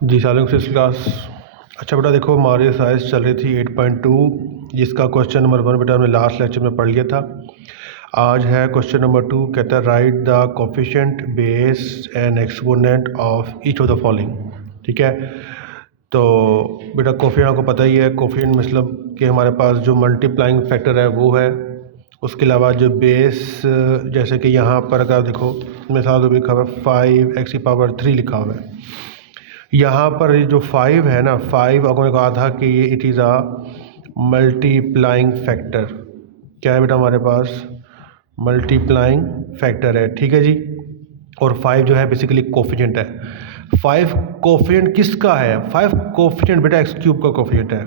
जी सालों से क्लास। अच्छा बेटा देखो, हमारी साइज चल रही थी 8.2, जिसका क्वेश्चन नंबर 1 बेटा हमने लास्ट लेक्चर में पढ़ लिया था। आज है क्वेश्चन नंबर 2, कहता है right the coefficient base and exponent of each of the following. ठीक है, तो बेटा कोफिशिएंट आपको पता ही है। कोफिशिएंट मतलब कि हमारे पास जो मल्टीप्लाइंग फैक्टर है वो है। उसके अलावा जो बेस, जैसे कि यहाँ पर अगर देखो मिसाल तो लिखा हुआ है 5x³ लिखा हुआ है। यहाँ पर ये जो 5 है ना, 5 आपको ने कहा था कि ये it is a multiplying factor. क्या है बेटा हमारे पास? मल्टीप्लाइंग फैक्टर है। ठीक है जी। और 5 जो है बेसिकली कोफिशिएंट है। 5 कोफिशिएंट किसका है? 5 कोफिशिएंट बेटा x³ का कोफिशिएंट है।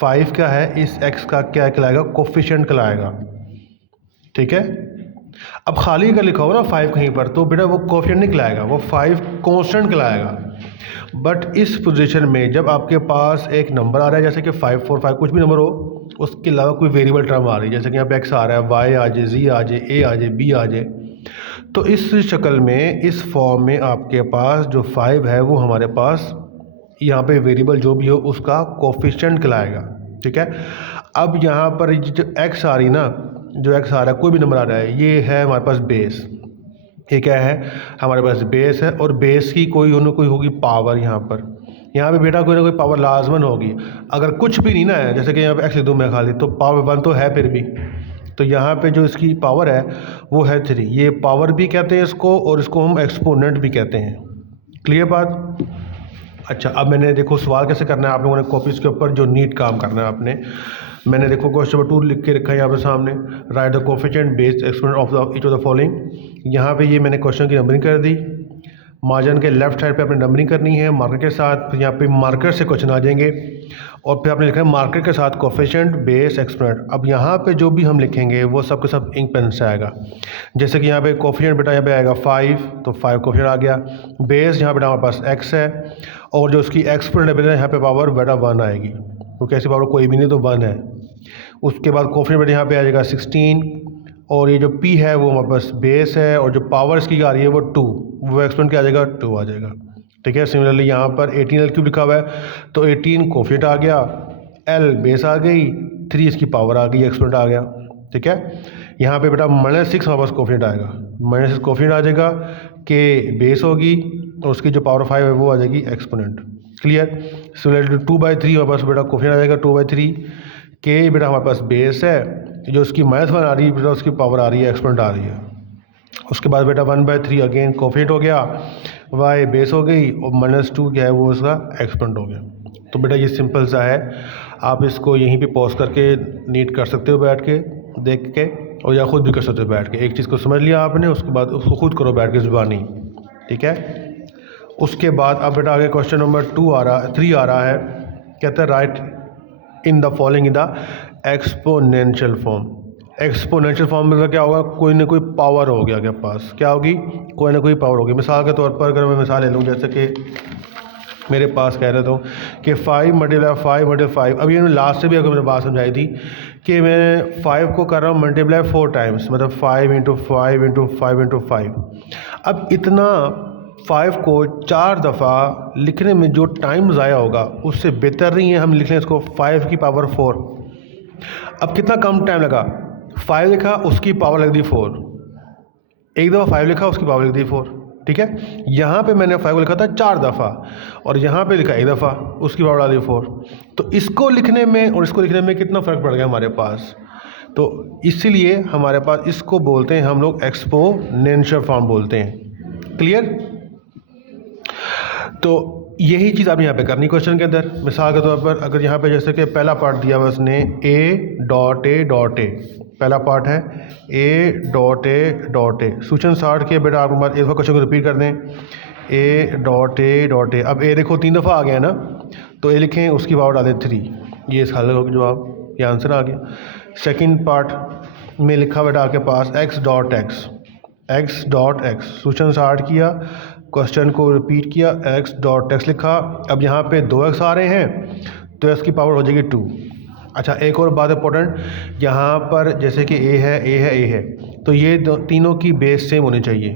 5 क्या है? इस x का क्या कहलाएगा? कोफिशिएंट कहलाएगा। ठीक है। अब खाली का लिखा हो ना 5 कहीं पर, तो बेटा वो कोफिशिएंट नहीं कहलाएगा, वो 5 कांस्टेंट कहलाएगा। बट इस पोजीशन में जब आपके पास एक नंबर आ रहा है, जैसे कि 5 4 5 कुछ भी नंबर हो, उसके अलावा कोई वेरिएबल टर्म आ रही है, जैसे कि यहाँ पे x आ रहा है, y आ जाए, z आ जाए, a आ जाए, b आ जाए, तो इस शक्ल में, इस फॉर्म में आपके पास जो 5 है वो हमारे पास यहाँ पे वेरिएबल जो भी हो उसका कोफिशिएंट कहलाएगा। ठीक है। अब यहाँ पर जो x आ रही ना, जो x आ रहा है, कोई भी नंबर आ रहा है, ये है हमारे पास बेस। ये क्या है? हमारे पास बेस है, और बेस की कोई होगी पावर। यहाँ पे बेटा कोई ना कोई पावर लाजमन होगी। अगर कुछ भी नहीं ना है, जैसे कि यहाँ पे x लिख दूँ मैं खाली, तो पावर 1 तो है फिर भी। तो यहाँ पे जो इसकी पावर है वो है 3। ये पावर भी कहते हैं इसको, और इसको हम एक्सपोनेंट भी कहते हैं। क्लियर बात? अच्छा, अब मैंने देखो सवाल कैसे करना है आप लोगों ने कॉपीज़ के ऊपर जो नीट काम करना है आपने। मैंने देखो क्वेश्चन नंबर 2 लिख के रखा है यहाँ पे सामने, right the coefficient base exponent of the each of the following. यहाँ पे ये मैंने क्वेश्चन की नंबरिंग कर दी। मार्जिन के लेफ्ट साइड पे आपने नंबरिंग करनी है मार्कर के साथ। फिर यहाँ पे मार्कर से क्वेश्चन आ जाएंगे, और फिर आपने लिखा है मार्कर के साथ कोफिशिएंट बेस एक्सपोनेंट। अब यहाँ पे जो भी हम लिखेंगे वो सब के सब इंक पेन से आएगा। जैसे कि यहाँ पे कोफिशिएंट बेटा यहाँ पे आएगा 5, तो 5 कोफिशिएंट आ गया। बेस यहाँ बेटा हमारे पास x है, और जो उसकी एक्सपोनेंट है बेटा यहाँ पे पावर बेटा 1 आएगी, तो कैसी पावर? कोई भी नहीं, तो 1 है। उसके बाद कोफिशिएंट बेटा यहाँ पे आ जाएगा 16, और ये जो p है वो हमारे पास बेस है, और जो पावर इसकी आ रही है वो 2, वो एक्सपोनेंट क्या आ जाएगा? 2 आ जाएगा। ठीक है। सिमिलरली यहाँ पर 18l³ लिखा हुआ है, तो 18 कोफिशिएंट आ गया, l बेस आ गई, 3 इसकी पावर आ गई, एक्सपोनेंट आ गया। ठीक है। यहाँ पे बेटा -6 हमारे पास कोफिशिएंट आएगा, -6 कोफिशिएंट आ जाएगा, के बेस होगी, और उसकी जो पावर 5 है वो आ जाएगी एक्सपोनेंट। क्लियर? सिमिलरली 2/3 हमारे पास बेटा कोफिशिएंट आ जाएगा 2/3, के बेटा हमारे पास बेस है, जो उसकी -1 आ रही है बेटा, उसकी पावर आ रही है, एक्सपोनेंट आ रही है। उसके बाद बेटा 1/3 अगेन कोफिशिएंट हो गया, y बेस हो गई, और -2 क्या है वो उसका एक्सपोनेंट हो गया। तो बेटा ये सिंपल सा है, आप इसको यहीं पे पॉज करके नीट कर सकते हो बैठ के देख के, और या खुद भी कर सकते हो बैठ के। एक चीज़ को समझ लिया आपने, उसके बाद उसको खुद करो बैठ के ज़ुबानी। ठीक है। उसके बाद अब बेटा आगे क्वेश्चन नंबर 3 आ रहा है, कहता है right in the following in the exponential form. Exponential form मतलब क्या होगा? कोई ना कोई पावर हो गया आपके पास। क्या होगी? कोई ना कोई पावर होगी। मिसाल के तौर पर अगर मैं मिसाल ले लूँ, जैसे कि मेरे पास कह रहा था कि 5 × 5 अब ये लास्ट से भी अगर मैंने बात समझाई थी कि मैं 5 को कर रहा हूँ मल्टीप्लाई 4 टाइम्स, मतलब 5 × 5 × 5 × 5। अब इतना 5 को 4 दफ़ा लिखने में जो टाइम ज़ाया होगा, उससे बेहतर नहीं है हम लिख लें इसको 5 की पावर 4। अब कितना कम टाइम लगा? 5 लिखा, उसकी पावर लग दी 4। एक दफ़ा 5 लिखा, उसकी पावर लग दी 4। ठीक है। यहाँ पे मैंने 5 को लिखा था 4 दफ़ा, और यहाँ पे लिखा एक दफ़ा, उसकी पावर डाली 4। तो इसको लिखने में और इसको लिखने में कितना फ़र्क पड़ गया हमारे पास? तो इसीलिए हमारे पास इसको बोलते हैं हम लोग एक्सपोनेंशियल फॉर्म बोलते हैं। क्लियर? तो यही चीज़ आपने यहाँ पे करनी क्वेश्चन के अंदर। मिसाल के तौर पर अगर यहाँ पे जैसे कि पहला पार्ट दिया हुआ उसने a.a. पहला पार्ट है a.a. सूचन साठ के बेटा आपके पास एक बार क्वेश्चन को रिपीट कर दें, a.a. अब a देखो 3 दफ़ा आ गया ना, तो a लिखें, उसकी पावर डालें 3। ये इस हल का जवाब, ये आंसर आ गया। सेकंड पार्ट में लिखा बेटा आपके पास x.x सूचन साठ किया, क्वेश्चन को रिपीट किया, x.x लिखा। अब यहाँ पे 2x आ रहे हैं, तो x की पावर हो जाएगी 2। अच्छा, एक और बात इंपॉर्टेंट, यहाँ पर जैसे कि a है, तो ये तीनों की बेस सेम होनी चाहिए।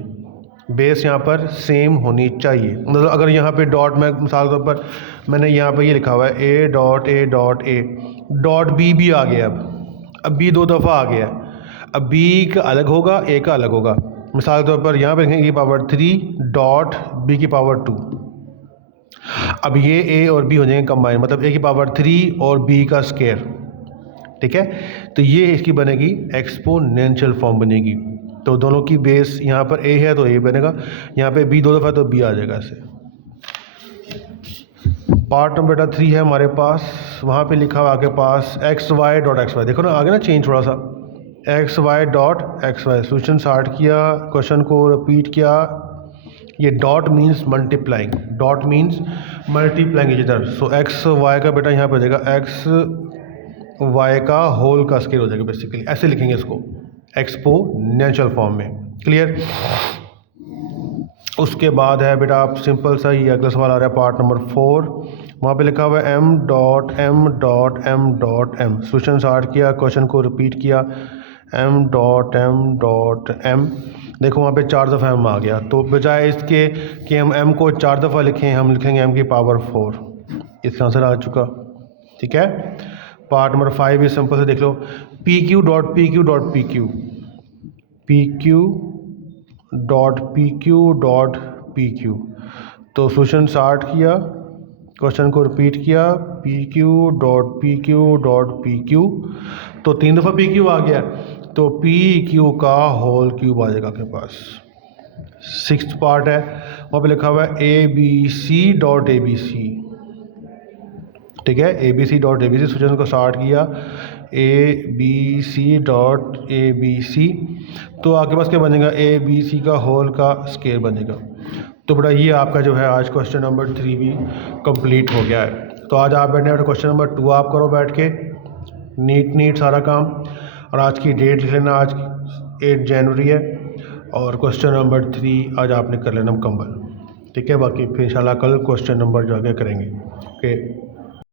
बेस यहाँ पर सेम होनी चाहिए। मतलब अगर यहाँ पे डॉट, में मिसाल के तौर पर मैंने यहाँ पर ये लिखा हुआ है A dot A dot A dot B भी आ गया, अब बी 2 दफ़ा आ गया, अब बी का अलग होगा, ए का अलग होगा। मिसाल के तौर पर यहाँ पे लिखेंगे की पावर 3 डॉट बी की पावर 2। अब ये ए और बी हो जाएंगे कंबाइन, मतलब ए की पावर 3 और बी का स्क्वायर, ठीक है। तो ये इसकी बनेगी एक्सपोनेंशियल फॉर्म बनेगी। तो दोनों की बेस यहाँ पर ए है तो ए बनेगा, यहाँ पे बी 2 दफ़ा तो बी आ जाएगा ऐसे। पार्ट नंबर बेटा 3 है हमारे पास, वहाँ पे लिखा हुआ आपके पास x y dot x y. देखो ना आगे ना चेंज थोड़ा सा, x y dot x y. Solution start किया, क्वेश्चन को रिपीट किया। ये dot means multiplying, dot means multiplying इधर। सो एक्स वाई का बेटा यहाँ पे देगा एक्स वाई का होल का स्केल हो जाएगा बेसिकली, ऐसे लिखेंगे इसको एक्सपोनेंशियल फॉर्म में। क्लियर। उसके बाद है बेटा आप सिंपल सा ही अगला सवाल आ रहा है पार्ट नंबर 4, वहाँ पे लिखा हुआ है M dot M dot M dot M. Solution start किया, क्वेश्चन को रिपीट किया, M dot M dot M. देखो वहाँ पे 4 दफ़ा एम आ गया, तो बजाय इसके कि हम एम को 4 दफ़ा लिखें, हम लिखेंगे एम की पावर 4। इसका आंसर आ चुका, ठीक है। पार्ट नंबर 5 भी सिंपल से देख लो, p q dot p q dot p q, p q dot p q dot p q. तो सोल्यूशन स्टार्ट किया, क्वेश्चन को रिपीट किया, p q dot p q dot p q. तो 3 दफ़ा पी क्यू आ गया, तो पी क्यू का होल क्यूब आ जाएगा आपके पास। 6th पार्ट है, वहाँ पे लिखा हुआ है A B C dot A B C, ठीक है। A B C dot A B C, solution को स्टार्ट किया, A B C dot A B C. तो आपके पास क्या बनेगा, ए बी सी का होल का स्क्वायर बनेगा। तो बेटा ये आपका जो है आज क्वेश्चन नंबर 3 भी कंप्लीट हो गया है। तो आज आप बैठने बेटा क्वेश्चन नंबर 2 आप करो बैठ के नीट सारा काम, और आज की डेट लिख लेना, आज 8 जनवरी है, और क्वेश्चन नंबर 3 आज आपने कर लेना मुकम्मल, ठीक है। बाकी फिर इंशाल्लाह कल क्वेश्चन नंबर जो आगे करेंगे, ओके।